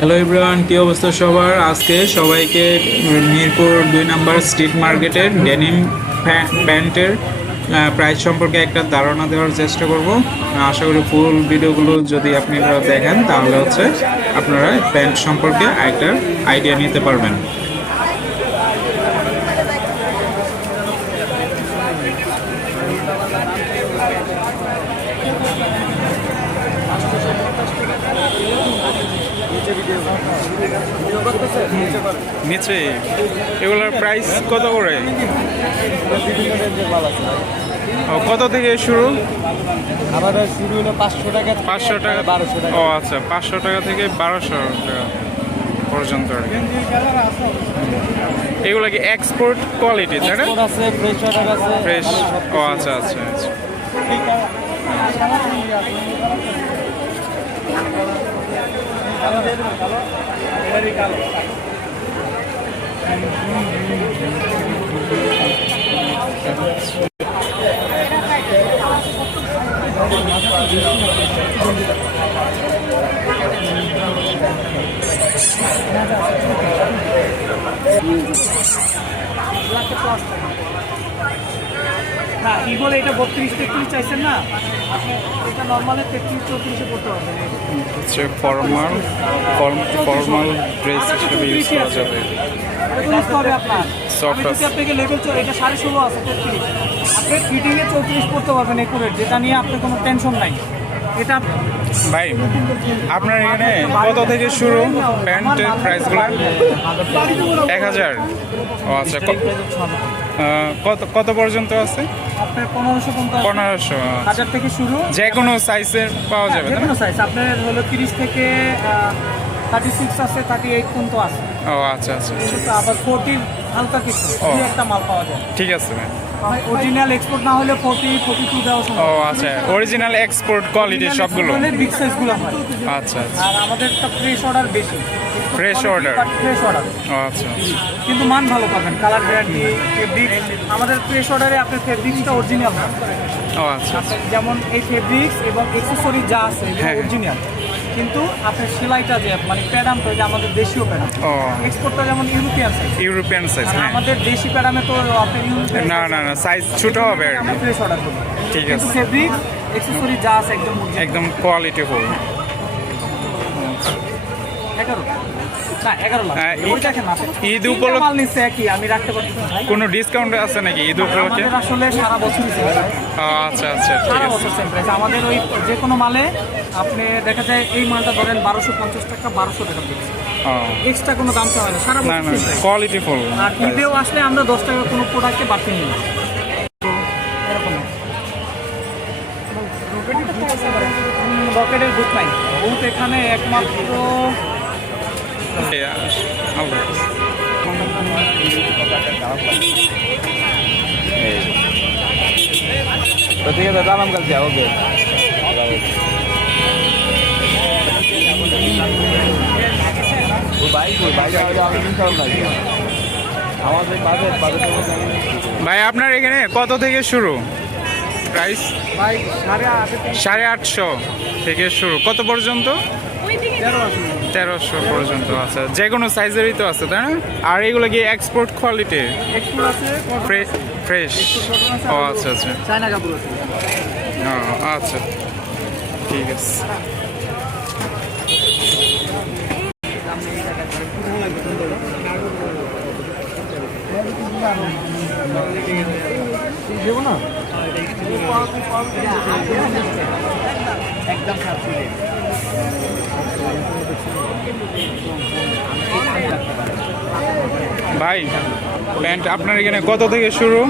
Hello everyone, কি অবস্থা সবার? আজকে সবাইকে মিরপুর 2 নম্বর স্ট্রিট মার্কেটের ডেনিম প্যান্টের প্রাইস সম্পর্কে একটা ধারণা দেওয়ার চেষ্টা করব। আশা করি ফুল ভিডিওগুলো যদি আপনারা দেখেন তাহলে আপনারা প্যান্ট সম্পর্কে একটা আইডিয়া নিতে পারবেন। নিচে এগুলোর প্রাইস কত করে? কত থেকে শুরু? আমাদের শুরু হলো 500 টাকা, 500 টাকা, 1200 টাকা। ও আচ্ছা, 500 টাকা থেকে 1200 টাকা পর্যন্ত আর কি। এগুলো কি এক্সপোর্ট কোয়ালিটি, তাই না? এক্সপোর্ট আছে, ফ্রেশ অর্ডার আছে, ফ্রেশ। সব ও কিছু আচ্ছা আচ্ছা আচ্ছা। না ইগল এটা 32-33 চাইছেন না, এটা নর্মালে 33-34 করতে হবে। হচ্ছে ফর্মাল ড্রেস হিসেবে ইউজ করা যাবে। বুঝতে হবে আপনার Soft আমি যদি আছে। আপনাকে লেভেল এটা 16.5 আছে, 33 আপনি ফিটিংয়ে 34 করতে পারবেন একুরেট, যেটা নিয়ে আপনার কোনো টেনশন নাই। এটা ভাই, আপনার এখানে কত থেকে শুরু প্যান্টের প্রাইসগুলো? 1000। ও আচ্ছা, কত পর্যন্ত আছে? আপনার 1550 1500। 1000 থেকে শুরু, যে কোনো সাইজের পাওয়া যাবে, যে তাই কোনো না? সাইজ আপনার হলো 30 থেকে 36 আছে, 38 পর্যন্ত আছে। ও আচ্ছা আচ্ছা, কিন্তু আবার 40 হালকা কিছু দুই একটা মাল পাওয়া যায়। ঠিক আছে ভাই। অরিজিনাল এক্সপোর্ট না হলে 40-42 দেওয়া ও সম্ভব। আচ্ছা, অরিজিনাল এক্সপোর্ট কোয়ালিটির সবগুলো। বিগ সাইজগুলো হয়। আচ্ছা আচ্ছা, আর আমাদেরটা ফ্রেশ অর্ডার বেশি। Fresh order? ফ্রেশ অর্ডার, ও আচ্ছা কিন্তু মান ভালো পাবেন, কালার গ্যারান্টি, ফেব্রিক। আমাদের ফ্রেশ অর্ডারে আপনার ফেব্রিক্সটা অরিজিনাল না, ও আচ্ছা আচ্ছা। যেমন এই ফেব্রিক্স এবং অ্যাকসেসরি যা আছে হ্যাঁ। অরিজিনাল, কিন্তু আপনার সেলাইটা যে মানে প্যাডামটা যে আমাদের দেশীয় প্যাডাম। ও এক্সপোর্টটা যেমন ইউরোপিয়ান সাইজ, ইউরোপিয়ান সাইজ, হ্যাঁ। আমাদের দেশি প্যাডামে তো আপনার ইউরোপিয়ান না না না, সাইজ ছোট হবে আর কি। আমরা ফ্রেশ অর্ডার করবো, ঠিক কিন্তু আছে, ফেব্রিক অ্যাকসেসরি যা আছে একদম original। একদম কোয়ালিটি ফুল। 11 না 11 লাখ ওই দেখেন না, ঈদ তিনটা উপলক্ষে মাল নিচ্ছে একই, আমি রাখতে পারছি না ভাই। কোনো ডিসকাউন্ট আছে নাকি ঈদ উপলক্ষে? আমাদের আসলে সারা বছরই সেল হয়। ও আচ্ছা আচ্ছা, ঠিক সারা আছে। বছর সেল প্রাইস আমাদের। ওই যে কোনো মালে আপনি দেখা যায় এই মালটা ধরেন 1250 টাকা, 1200 টাকা দিচ্ছে, ও এক্সট্রা কোনো দাম চাওয়া হয় না, সারা না বছর না, same price। Quality full. আর ঈদেও আসলে আমরা 10 টাকা কোনো প্রোডাক্টে বাড়তি নিই না। তো এরকম রকেটের বুক নাই, বুক এখানে একমাত্র তো ঠিক আছে, দাম কাল যাও ওকে। আমাদের বাজেট ভাই, আপনার এখানে কত থেকে শুরু প্রাইস? ভাই 8.5 850 থেকে শুরু, কত পর্যন্ত? 1300 পর্যন্ত। আচ্ছা, যে কোনো সাইজেরই তো আছে, তাই না? আর এগুলো কি এক্সপোর্ট কোয়ালিটি? এক্সপোর্ট আছে, ফ্রেশ? ও আচ্ছা আচ্ছা, চায়না কাপড় আছে। ও আচ্ছা, ঠিক আছে। দেবো না একদম ভাই, প্যান্ট আপনার এখানে কত থেকে শুরু?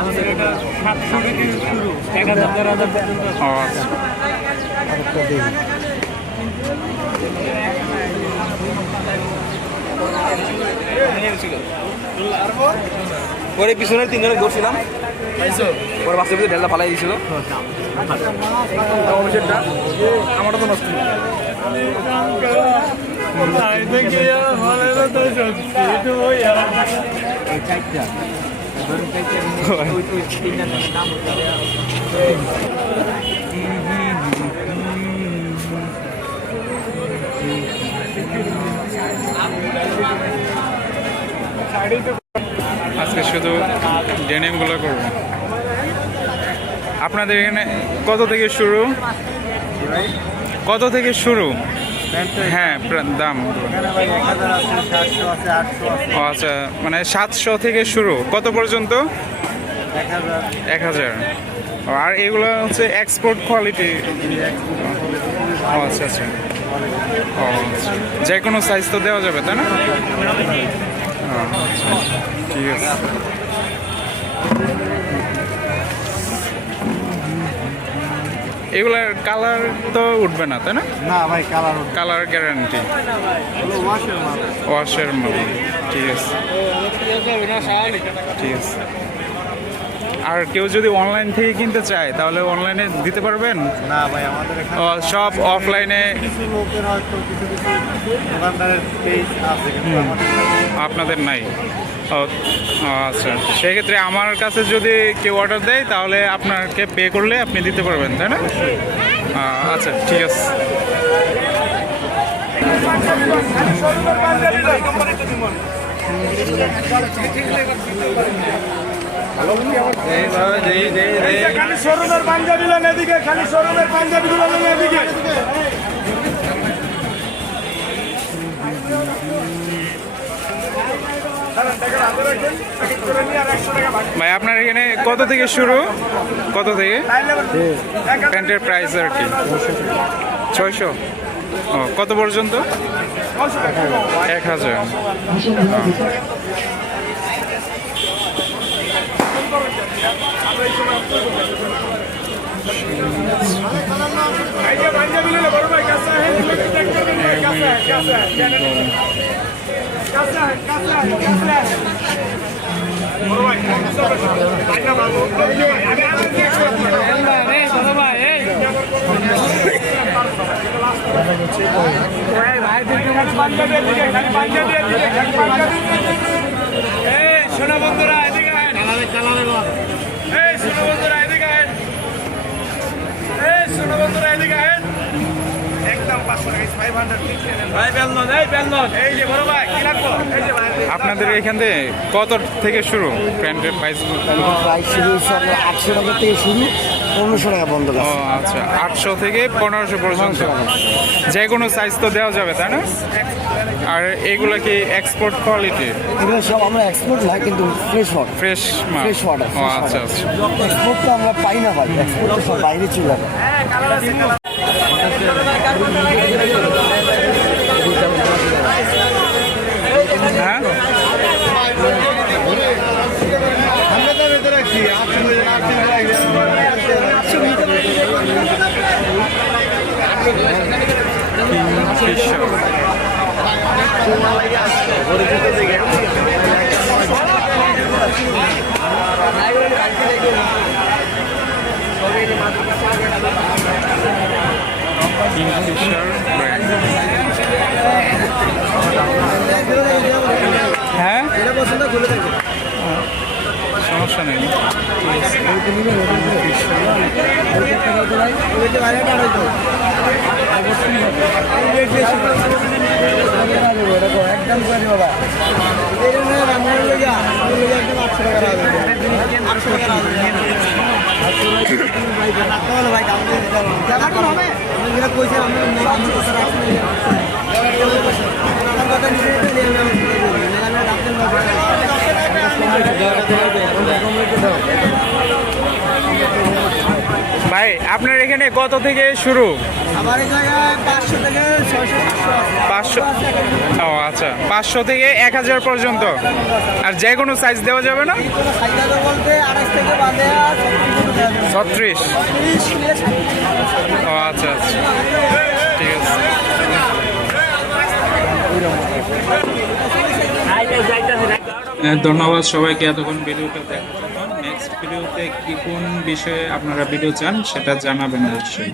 আমাদের এটা 700 থেকে শুরু, 1000 ও আচ্ছা, পরে পিছনের তিনজনে ধরছিলাম, পরে বাসের ভিতরে ঢেলটা ফালাই দিয়েছিল। আমারও তো নষ্ট আজকে শুধু ডেনিমগুলো করব। আপনাদের এখানে কত থেকে শুরু? কত থেকে শুরু? হ্যাঁ, দাম। ও আচ্ছা, মানে 700 থেকে শুরু, কত পর্যন্ত? 1000। আর এগুলো হচ্ছে এক্সপোর্ট কোয়ালিটি। ও আচ্ছা আচ্ছা, ও আচ্ছা, যে কোনো সাইজ তো দেওয়া যাবে তাই না? ও, আচ্ছা, ঠিক আছে। এগুলার কালার তো উঠবে না তাই না? না ভাই, কালার গ্যারান্টি, ওয়াশের মাল। ঠিক আছে, ঠিক আছে। আর কেউ যদি অনলাইন থেকে কিনতে চায় তাহলে অনলাইনে দিতে পারবেন? না ভাই, আমাদের এখানে সব অফলাইনে। কিছু লোকের হয়তো কিছু দোকানদারের পেজ আছে, কিন্তু আমাদের আপনাদের নাই? ও আচ্ছা, সেক্ষেত্রে আমার কাছে যদি কেউ অর্ডার দেয় তাহলে আপনাকে পে করলে আপনি দিতে পারবেন তাই না? আচ্ছা, ঠিক আছে। খালি শোরুমের পাঞ্জাবি লোন এদিকে, খালি শোরুমের পাঞ্জাবি গুলো লোন এদিকে। ভাই আপনার এখানে কত থেকে শুরু? কত থেকে প্যান্টের প্রাইস আর কি? 600। ও, কত পর্যন্ত? 1000। শোনো বন্ধুরা, এদিকে আহেন। এই শোনো বন্ধুরা, এদিকে আহেন। এই শোনো বন্ধুরা, এদিকে আহেন। একদম 500 টাকা, 500 ভাই। বেলন, এই বেলন, এই যে বড় ভাই, কি রাখবো? এই যে ভাই, আপনাদের এখান থেকে কত থেকে শুরু প্যান্টের প্রাইস? প্রাইস শুরু হচ্ছে আপনার 800 টাকা থেকে শুরু, 1500 টাকা বন্ধ। ও আচ্ছা, 800 থেকে 1500 পর্যন্ত। যে কোনো সাইজ তো দেওয়া যাবে তাই না? আর এগুলো কি এক্সপোর্ট কোয়ালিটি? এগুলো সব আমরা এক্সপোর্ট না, কিন্তু ফ্রেশ ওয়াটার। ফ্রেশ মাল? Fresh water. ও আচ্ছা আচ্ছা। এক্সপোর্ট তো আমরা পাই না ভাই, এক্সপোর্ট তো সব বাইরে চলে যাবে। হ্যাঁ, হ্যাঁ, সমস্যা নেই। একদম করে বাবা, ভাই আপনার এখানে কত থেকে শুরু? আমার এই জায়গায় 500 থেকে 600, 500। ও আচ্ছা, 500 থেকে 1000 পর্যন্ত। আর যে কোনো সাইজ দেওয়া যাবে না? সাইকেল বলতে 28 থেকে বাঁধে 36। ও আচ্ছা আচ্ছা, ঠিক আছে। ধন্যবাদ সবাইকে এতক্ষণ ভিডিওটা দেখার জন্য। নেক্সট ভিডিওতে কি কোন বিষয়ে আপনারা ভিডিও চান সেটা জানাবেন অবশ্যই।